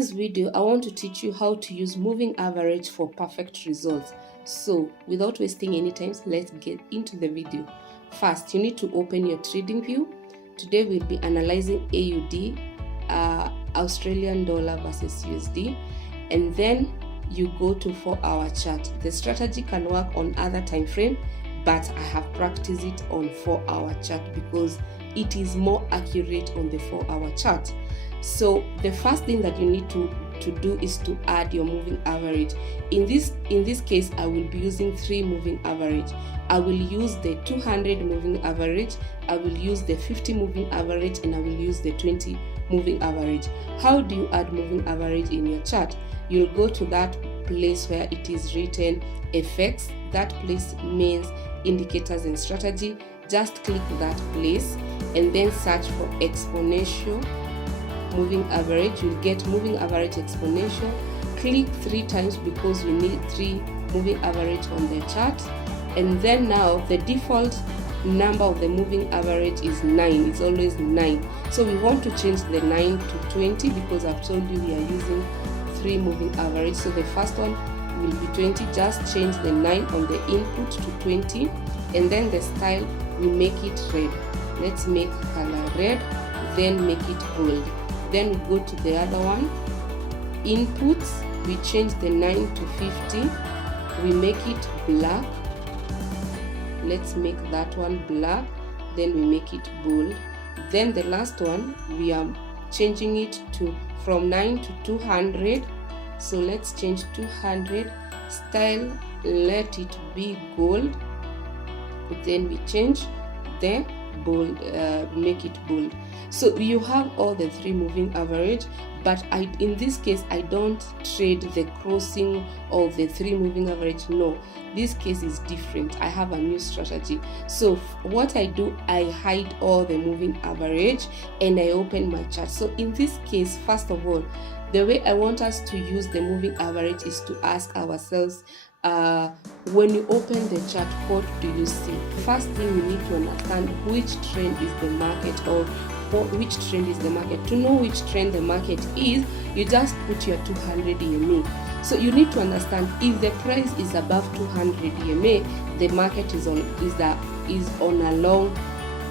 this video, I want to teach you how to use moving average for perfect results. So without wasting any time, let's get into the video. First, you need to open your trading view. Today we'll be analyzing AUD, Australian dollar versus USD, and then you go to 4-hour chart. The strategy can work on other time frame, but I have practiced it on 4-hour chart because it is more accurate on the 4-hour chart. So the first thing that you need to do is to add your moving average. In this case, I will be using 3 moving average. I will use the 200 moving average, I will use the 50 moving average, and I will use the 20 moving average. How do you add moving average in your chart? You'll go to that place where it is written FX. That place means indicators and strategy. Just click that place and then search for exponential moving average. You'll get moving average exponential. Click 3 times because we need 3 moving average on the chart. And then now the default number of the moving average is 9. It's always 9. So we want to change the 9 to 20 because I've told you we are using 3 moving average. So the first one will be 20. Just change the 9 on the input to 20, and then the style we make it red. Let's make color red, then make it bold. Then we go to the other one, inputs, we change the 9 to 50, we make it black. Let's make that one black, then we make it bold. Then the last one, we are changing it to from 9 to 200. So let's change 200, style, let it be gold. Then we change the bold, make it bold. So you have all the 3 moving average, but in this case I don't trade the crossing of the 3 moving average. No, this case is different. I have a new strategy. So what I do, I hide all the moving average and I open my chart. So in this case, first of all, the way I want us to use the moving average is to ask ourselves, when you open the chart, what do you see? First thing, you need to understand which trend is the market, or which trend is the market. To know which trend the market is, you just put your 200 EMA. So you need to understand if the price is above 200 EMA, the market is on a long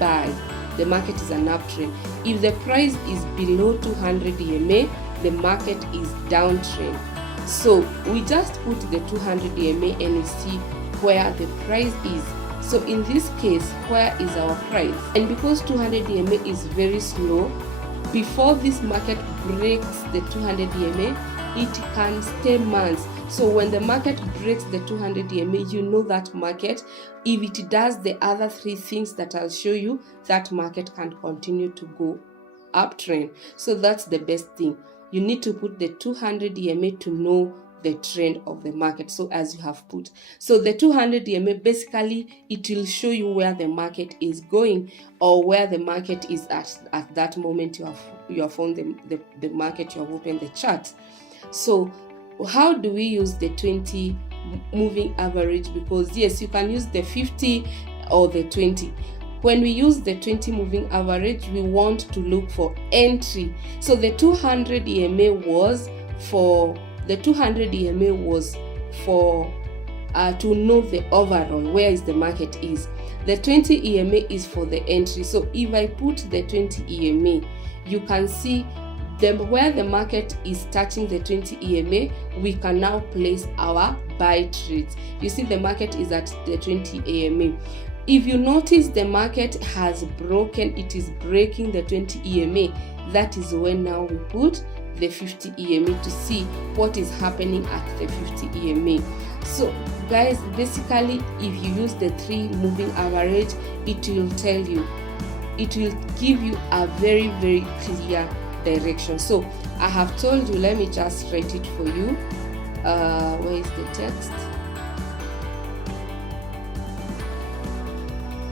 buy. The market is an uptrend. If the price is below 200 EMA, the market is downtrend. So we just put the 200 EMA and we see where the price is. So in this case, where is our price? And because 200 EMA is very slow, before this market breaks the 200 EMA, it can stay months. So when the market breaks the 200 EMA, you know that market, if it does the other 3 things that I'll show you, that market can continue to go uptrend. So that's the best thing. You need to put the 200 EMA to know the trend of the market. So as you have put, so the 200 EMA, basically it will show you where the market is going or where the market is at that moment you have found the market, you have opened the chart. So how do we use the 20 moving average? Because yes, you can use the 50 or the 20. When we use the 20 moving average, we want to look for entry. So the 200 EMA was for to know the overall, where is the market is. The 20 EMA is for the entry. So if I put the 20 EMA, you can see where the market is touching the 20 EMA, we can now place our buy trades. You see the market is at the 20 EMA. If you notice the market has broken, it is breaking the 20 EMA, that is when now we put the 50 EMA to see what is happening at the 50 EMA. So guys, basically if you use the 3 moving average, it will tell you, it will give you a very, very clear direction. So I have told you, let me just write it for you. Where is the text?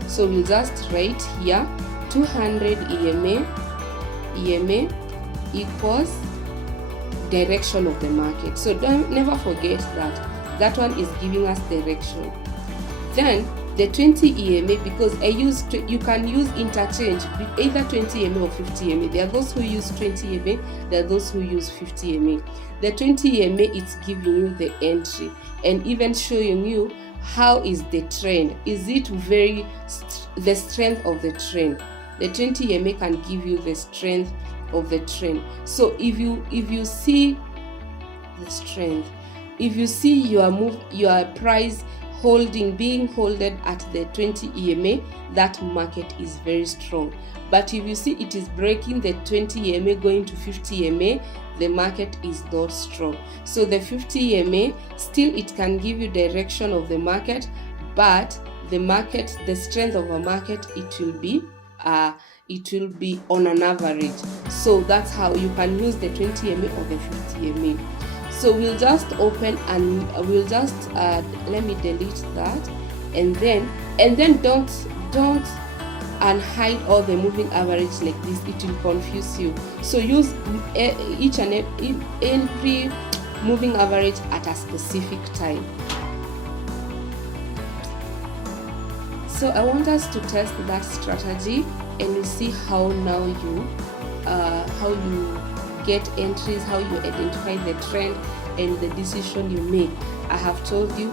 So we'll just write here 200 EMA equals direction of the market. So never forget that one is giving us direction. Then the 20 EMA, because you can use interchange either 20 EMA or 50 EMA. There are those who use 20 EMA, there are those who use 50 EMA. The 20 EMA is giving you the entry and even showing you how is the trend. Is it the strength of the trend? The 20 EMA can give you the strength of the trend. So if you see the strength, if you see your price being held at the 20 EMA, that market is very strong. But if you see it is breaking the 20 EMA going to 50 EMA, the market is not strong. So the 50 EMA, still it can give you direction of the market, but the strength of a market, it will be on an average. So that's how you can use the 20 EMA or the 50 EMA. So we'll just open and we'll just let me delete that, and then don't hide all the moving average like this. It will confuse you. So use each and every moving average at a specific time. So I want us to test that strategy and you see how now you get entries, how you identify the trend and the decision you make. I have told you,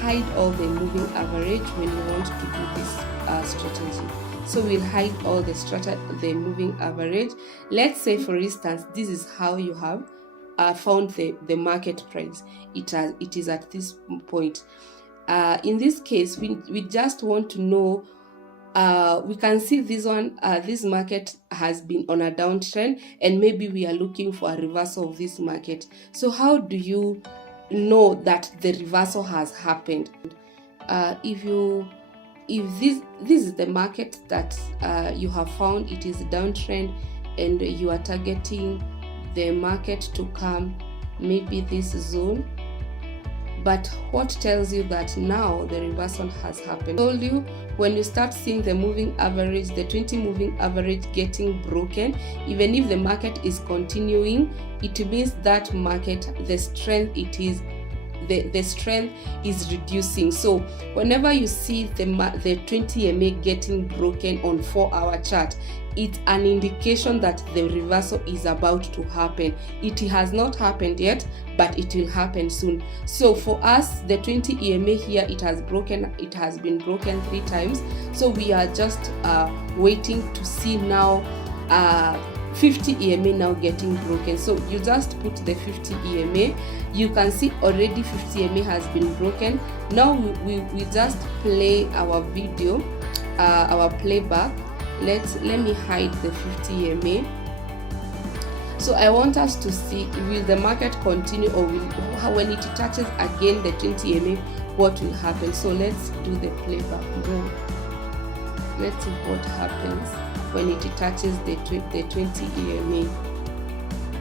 hide all the moving average when you want to do this strategy. So we'll hide all the moving average. Let's say, for instance, this is how you have found the market price. It is at this point. In this case, we just want to know. We can see this market has been on a downtrend, and maybe we are looking for a reversal of this market. So how do you know that the reversal has happened? If this is the market that you have found, it is a downtrend, and you are targeting the market to come maybe this zone. But what tells you that now the reversal has happened? I told you, when you start seeing the moving average, the 20 moving average getting broken, even if the market is continuing, it means that market, the strength is reducing. So whenever you see the 20 MA getting broken on 4-hour chart, it's an indication that the reversal is about to happen. It has not happened yet, but it will happen soon. So for us, the 20 EMA here, it has been broken 3 times. So we are just waiting to see now 50 EMA now getting broken. So you just put the 50 EMA. You can see already 50 EMA has been broken. Now we just play our video, our playback. Let me hide the 50 EMA. So I want us to see, will the market continue, or when it touches again the 20 EMA, what will happen? So let's do the playback. Let's see what happens when it touches the 20 EMA.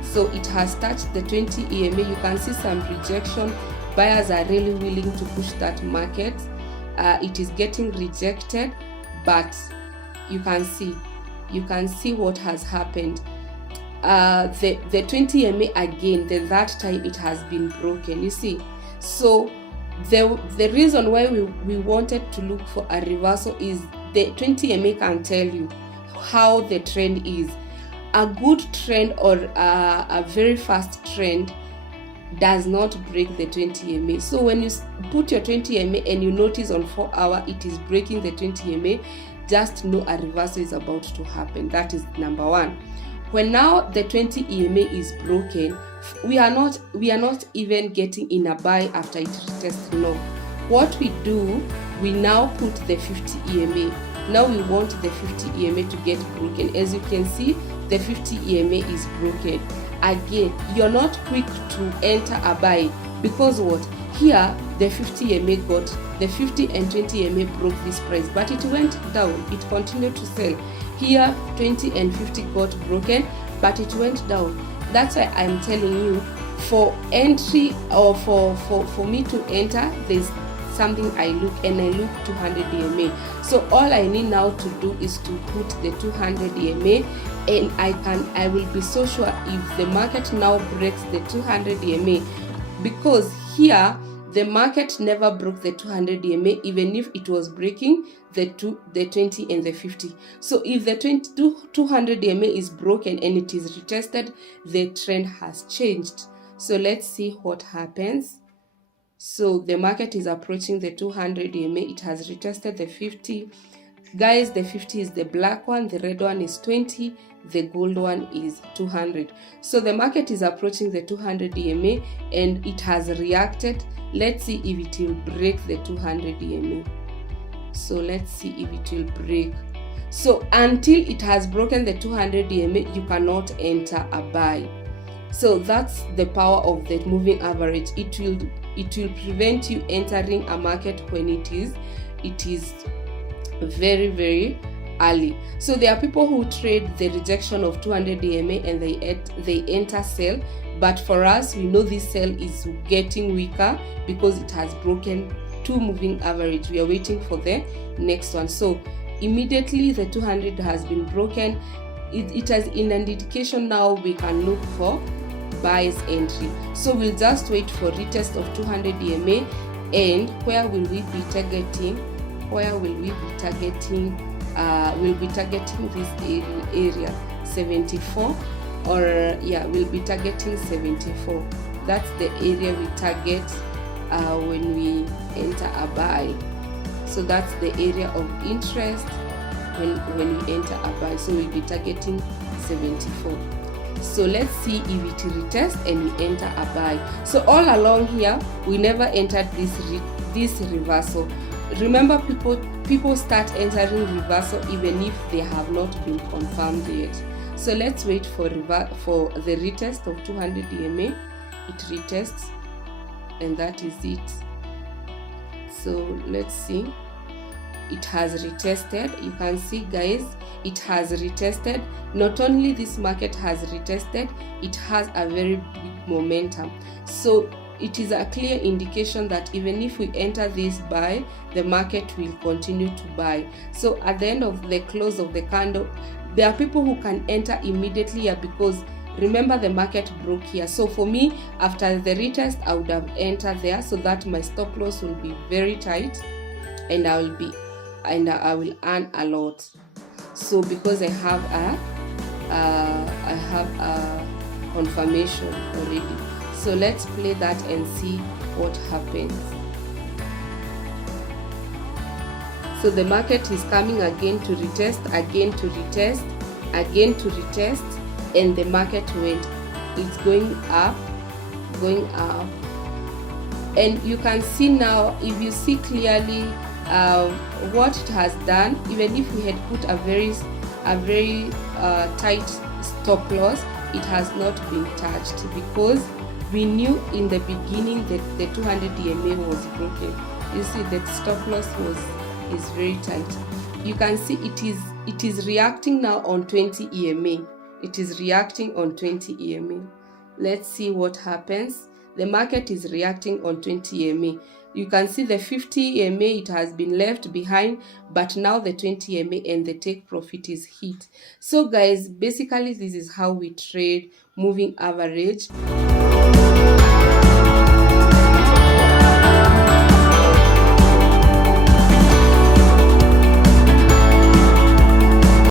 So it has touched the 20 EMA. You can see some rejection. Buyers are really willing to push that market. It is getting rejected, but you can see what has happened. The 20 EMA again, that time it has been broken, you see. So the reason why we wanted to look for a reversal is the 20 EMA can tell you how the trend is. A good trend or a very fast trend does not break the 20 EMA. So when you put your 20 EMA and you notice on 4 hour it is breaking the 20 EMA, just know a reversal is about to happen. That is number one. When now the 20 EMA is broken, we are not even getting in a buy after it tests low. What we do, we now put the 50 EMA. Now we want the 50 EMA to get broken. As you can see, the 50 EMA is broken. Again, you're not quick to enter a buy, because what? Here the 50 EMA got, the 50 and 20 EMA broke this price, but it went down. It continued to sell. Here 20 and 50 got broken, but it went down. That's why I'm telling you, for entry or for me to enter, there's something I look 200 EMA. So all I need now to do is to put the 200 EMA, and I will be so sure if the market now breaks the 200 EMA, because here the market never broke the 200 EMA, even if it was breaking the 20 and the 50. So if the 200 EMA is broken and it is retested, the trend has changed. So let's see what happens. So the market is approaching the 200 EMA. It has retested the 50. Guys, the 50 is the black one, the red one is 20, the gold one is 200. So the market is approaching the 200 EMA and it has reacted. Let's see if it will break the 200 EMA. So let's see if it will break. So until it has broken the 200 EMA, you cannot enter a buy. So that's the power of the moving average. It will prevent you entering a market when it is very, very early. So there are people who trade the rejection of 200 EMA and they enter sell, but for us, we know this sell is getting weaker because it has broken 2 moving average. We are waiting for the next one. So immediately the 200 has been broken, it has in an indication. Now we can look for buys entry. So we'll just wait for retest of 200 EMA, and where will we be targeting? We'll be targeting this area 74, or we'll be targeting 74. That's the area we target when we enter a buy. So that's the area of interest when we enter a buy. So we'll be targeting 74. So let's see if it retests and we enter a buy. So all along here, we never entered this reversal. Remember, people start entering reversal even if they have not been confirmed yet. So let's wait for the retest of 200 EMA. It retests, and that is it. So let's see. It has retested. You can see, guys, it has retested. Not only this market has retested, it has a very big momentum. So it is a clear indication that even if we enter this buy, the market will continue to buy. So at the end of the close of the candle, there are people who can enter immediately here because remember the market broke here. So for me, after the retest, I would have entered there so that my stop loss will be very tight and I will earn a lot. So because I have a confirmation already. So let's play that and see what happens. So the market is coming again to retest, again to retest, again to retest, and the market it's going up, and you can see now, if you see clearly what it has done. Even if we had put a very tight stop loss, it has not been touched because we knew in the beginning that the 200 EMA was broken. You see that stop loss is very tight. You can see it is reacting now on 20 EMA. It is reacting on 20 EMA. Let's see what happens. The market is reacting on 20 EMA. You can see the 50 EMA, it has been left behind, but now the 20 EMA and the take profit is hit. So guys, basically this is how we trade moving average.